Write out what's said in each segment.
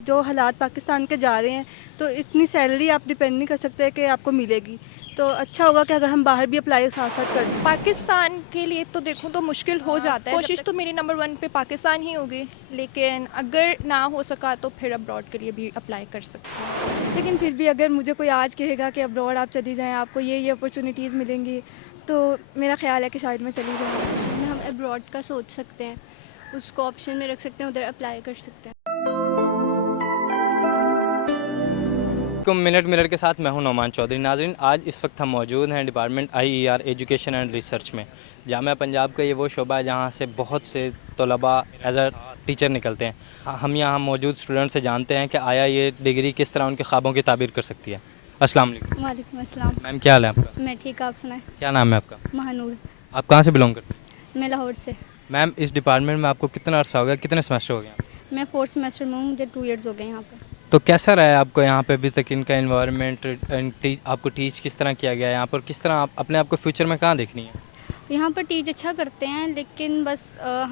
جو حالات پاکستان کے جا رہے ہیں تو اتنی سیلری آپ ڈیپینڈ نہیں کر سکتے کہ آپ کو ملے گی، تو اچھا ہوگا کہ اگر ہم باہر بھی اپلائی ساتھ ساتھ کر دیں۔ پاکستان کے لیے تو دیکھوں تو مشکل ہو جاتا ہے، کوشش تو میری نمبر 1 پہ پاکستان ہی ہوگی، لیکن اگر نہ ہو سکا تو پھر ابراڈ کے لیے بھی اپلائی کر سکتے ہیں۔ لیکن پھر بھی اگر مجھے کوئی آج کہے گا کہ ابراڈ آپ چلی جائیں، آپ کو یہ اپرچونیٹیز ملیں گی، تو میرا خیال ہے کہ شاید میں چلی جاؤں۔ ہم ابراڈ کا سوچ سکتے ہیں، اس کو آپشن میں رکھ سکتے ہیں، ادھر اپلائی کر سکتے ہیں۔ منٹ کے ساتھ میں ہوں نعمان چودھری۔ ناظرین، آج اس وقت ہم موجود ہیں department IER education and research میں۔ جامعہ پنجاب کا یہ وہ شعبہ ہے جہاں سے بہت سے طلباء ایز اے ٹیچر نکلتے ہیں۔ ہم یہاں موجود اسٹوڈنٹ سے جانتے ہیں کہ آیا یہ ڈگری کس طرح ان کے خوابوں کی تعبیر کر سکتی ہے۔ السلام علیکم وعلیکم السلام۔ میم، کیا حال ہے آپ کا؟ میں ٹھیک، آپ سنائیں؟ کیا نام ہے آپ کا؟ مہانور۔ آپ کہاں سے بلونگ کرتے ہیں؟ میں لاہور سے۔ میم، اس ڈپارٹمنٹ میں آپ کو کتنا عرصہ ہو گیا، کتنے سیمسٹر ہو گئے؟ میں 4th سیمسٹر میں ہوں، مجھے 2 ایئرز ہو گئے یہاں پہ۔ تو کیسا رہا ہے آپ کو یہاں پہ ابھی تک ان کا انوائرمنٹ، آپ کو ٹیچ کس طرح کیا گیا ہے یہاں پر، کس طرح آپ اپنے آپ کو فیوچر میں کہاں دیکھنی ہے؟ یہاں پر ٹیچ اچھا کرتے ہیں، لیکن بس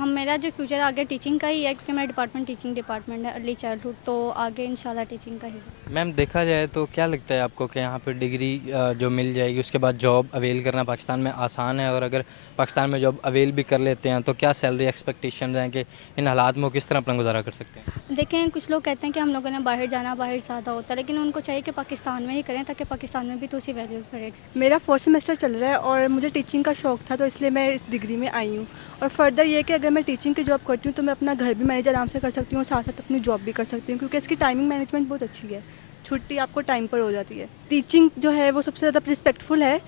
میرا جو فیوچر آگے ٹیچنگ کا ہی ہے، کیونکہ میرا ڈپارٹمنٹ ٹیچنگ ڈپارٹمنٹ ہے، ارلی چائلڈہڈ، تو آگے انشاءاللہ ٹیچنگ کا ہی ہے۔ میم، دیکھا جائے تو کیا لگتا ہے آپ کو کہ یہاں پہ ڈگری جو مل جائے گی اس کے بعد جاب اویل کرنا پاکستان میں آسان ہے، اور اگر پاکستان میں جاب اویل بھی کر لیتے ہیں تو کیا سیلری ایکسپیکٹیشنز ہیں کہ ان حالات میں وہ کس طرح اپنا گزارا کر سکتے ہیں؟ دیکھیں، کچھ لوگ کہتے ہیں کہ ہم لوگوں نے باہر جانا، باہر زیادہ ہوتا ہے، لیکن ان کو چاہیے کہ پاکستان میں ہی کریں تاکہ پاکستان میں بھی تو اسی ویلیوز بڑھے۔ میرا 4th سیمسٹر چل رہا ہے اور مجھے ٹیچنگ کا شوق تھا، تو اس لیے میں اس ڈگری میں آئی ہوں، اور فردر یہ کہ اگر میں ٹیچنگ کی جاب کرتی ہوں تو میں اپنا گھر بھی مینیج آرام سے کر سکتی ہوں اور ساتھ ساتھ اپنی جاب بھی کر سکتی ہوں، کیونکہ اس کی ٹائمنگ مینجمنٹ بہت اچھی ہے، چھٹی آپ کو ٹائم پر ہو جاتی ہے۔ ٹیچنگ جو ہے وہ سب سے زیادہ رسپیکٹفل ہے،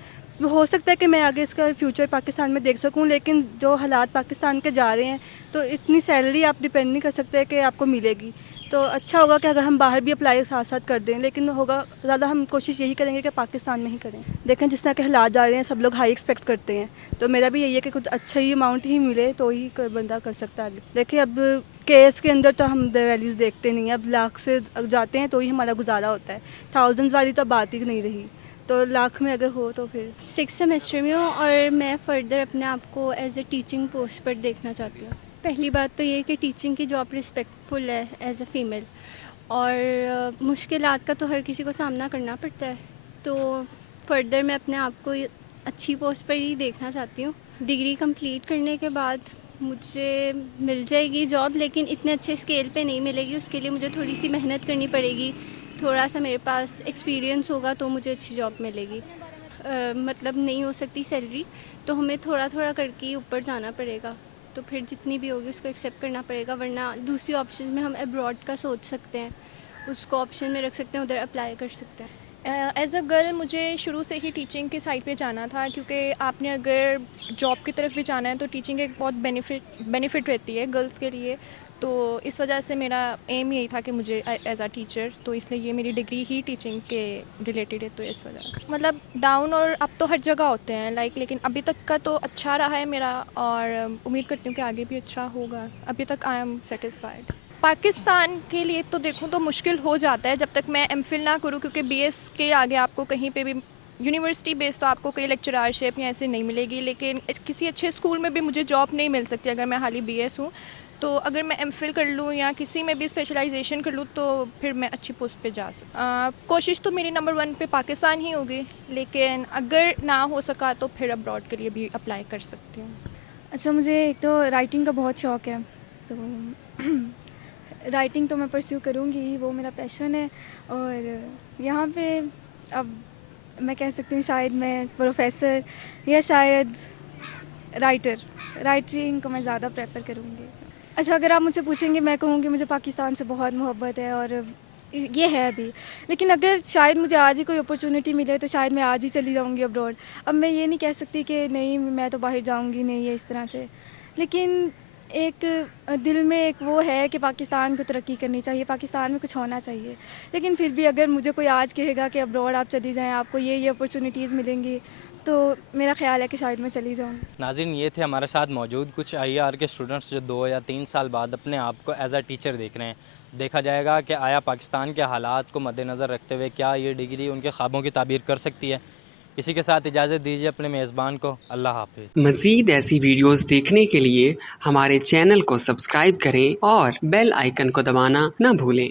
ہو سکتا ہے کہ میں آگے اس کا فیوچر پاکستان میں دیکھ سکوں، لیکن جو حالات پاکستان کے جا رہے ہیں تو اتنی سیلری آپ ڈیپینڈ نہیں کر سکتے کہ آپ کو ملے گی، تو اچھا ہوگا کہ اگر ہم باہر بھی اپلائی ساتھ ساتھ کر دیں، لیکن ہوگا زیادہ ہم کوشش یہی کریں گے کہ پاکستان میں ہی کریں۔ دیکھیں جس طرح کے حالات جا رہے ہیں، سب لوگ ہائی ایکسپیکٹ کرتے ہیں، تو میرا بھی یہی ہے کہ کچھ اچھا ہی اماؤنٹ ہی ملے تو ہی بندہ کر سکتا ہے آگے۔ دیکھیں، اب کیس کے اندر تو ہم ویلیوز دیکھتے نہیں ہیں، اب لاکھ سے جاتے ہیں تو ہی ہمارا گزارا ہوتا ہے، تھاؤزنڈز والی تو بات ہی نہیں رہی، تو لاکھ میں اگر ہو تو پھر۔ 6th سیمسٹر میں ہوں اور میں فردر اپنے آپ کو ایز اے ٹیچنگ پوسٹ پر دیکھنا چاہتی ہوں۔ پہلی بات تو یہ کہ ٹیچنگ کی جاب رسپیکٹفل ہے ایز اے فیمیل، اور مشکلات کا تو ہر کسی کو سامنا کرنا پڑتا ہے، تو فردر میں اپنے آپ کو اچھی پوسٹ پر ہی دیکھنا چاہتی ہوں۔ ڈگری کمپلیٹ کرنے کے بعد مجھے مل جائے گی جاب، لیکن اتنے اچھے اسکیل پہ نہیں ملے گی، اس کے لیے مجھے تھوڑی سی محنت کرنی پڑے گی، تھوڑا سا میرے پاس ایکسپیرینس ہوگا تو مجھے اچھی جاب ملے گی۔ مطلب نہیں ہو سکتی سیلری، تو ہمیں تھوڑا تھوڑا کر کے اوپر جانا پڑے گا، تو پھر جتنی بھی ہوگی اس کو ایکسیپٹ کرنا پڑے گا، ورنہ دوسری آپشن میں ہم ابراڈ کا سوچ سکتے ہیں، اس کو آپشن میں رکھ سکتے ہیں، ادھر اپلائی کر سکتے ہیں۔ ایز اے گرل مجھے شروع سے ہی ٹیچنگ کی سائڈ پہ جانا تھا، کیونکہ آپ نے اگر جاب کی طرف بھی جانا ہے تو ٹیچنگ ایک بہت بینیفٹ رہتی ہے گرلس کے لیے، تو اس وجہ سے میرا ایم یہی تھا کہ مجھے ایز اے ٹیچر، تو اس لیے یہ میری ڈگری ہی ٹیچنگ کے ریلیٹڈ ہے، تو اس وجہ سے مطلب ڈاؤن اور اب تو ہر جگہ ہوتے ہیں لیکن ابھی تک کا تو اچھا رہا ہے میرا، اور امید کرتی ہوں کہ آگے بھی اچھا ہوگا۔ ابھی تک آئی ایم سیٹسفائیڈ۔ پاکستان کے لیے تو دیکھوں تو مشکل ہو جاتا ہے جب تک میں ایم فل نہ کروں، کیونکہ بی ایس کے آگے آپ کو کہیں پہ بھی یونیورسٹی بیس تو آپ کو کوئی لیکچرارشپ یا ایسے نہیں ملے گی، لیکن کسی اچھے اسکول میں بھی مجھے جاب نہیں مل سکتی اگر میں حالی بی ایس ہوں، تو اگر میں ایم فل کر لوں یا کسی میں بھی اسپیشلائزیشن کر لوں تو پھر میں اچھی پوسٹ پہ جا سکوں۔ کوشش تو میری نمبر 1 پہ پاکستان ہی ہوگی، لیکن اگر نہ ہو سکا تو پھر ابراڈ کے لیے بھی اپلائی کر سکتی ہوں۔ اچھا، مجھے ایک تو رائٹنگ کا بہت شوق ہے، تو رائٹنگ تو میں پرسیو کروں گی، وہ میرا پیشن ہے، اور یہاں پہ اب میں کہہ سکتی ہوں شاید میں پروفیسر یا شاید رائٹنگ کو میں زیادہ پریفر کروں گی۔ اچھا، اگر آپ مجھ سے پوچھیں گے، میں کہوں گی مجھے پاکستان سے بہت محبت ہے، اور یہ ہے بھی، لیکن اگر شاید مجھے آج ہی کوئی اپرچونیٹی ملے تو شاید میں آج ہی چلی جاؤں گی ابراڈ۔ اب میں یہ نہیں کہہ سکتی کہ نہیں میں تو باہر جاؤں گی، نہیں ہے اس طرح سے، لیکن ایک دل میں ایک وہ ہے کہ پاکستان کو ترقی کرنی چاہیے، پاکستان میں کچھ ہونا چاہیے، لیکن پھر بھی اگر مجھے کوئی آج کہے گا کہ ابراڈ آپ چلی جائیں، آپ کو یہ اپرچونیٹیز ملیں گی، تو میرا خیال ہے کہ شاید میں چلی جاؤں۔ ناظرین، یہ تھے ہمارے ساتھ موجود کچھ IER کے اسٹوڈنٹس جو 2 یا 3 سال بعد اپنے آپ کو ایز اے ٹیچر دیکھ رہے ہیں۔ دیکھا جائے گا کہ آیا پاکستان کے حالات کو مد نظر رکھتے ہوئے کیا یہ ڈگری ان کے خوابوں کی تعبیر کر سکتی ہے۔ اسی کے ساتھ اجازت دیجیے اپنے میزبان کو۔ اللہ حافظ۔ مزید ایسی ویڈیوز دیکھنے کے لیے ہمارے چینل کو سبسکرائب کریں اور بیل آئیکن کو دبانا نہ بھولیں۔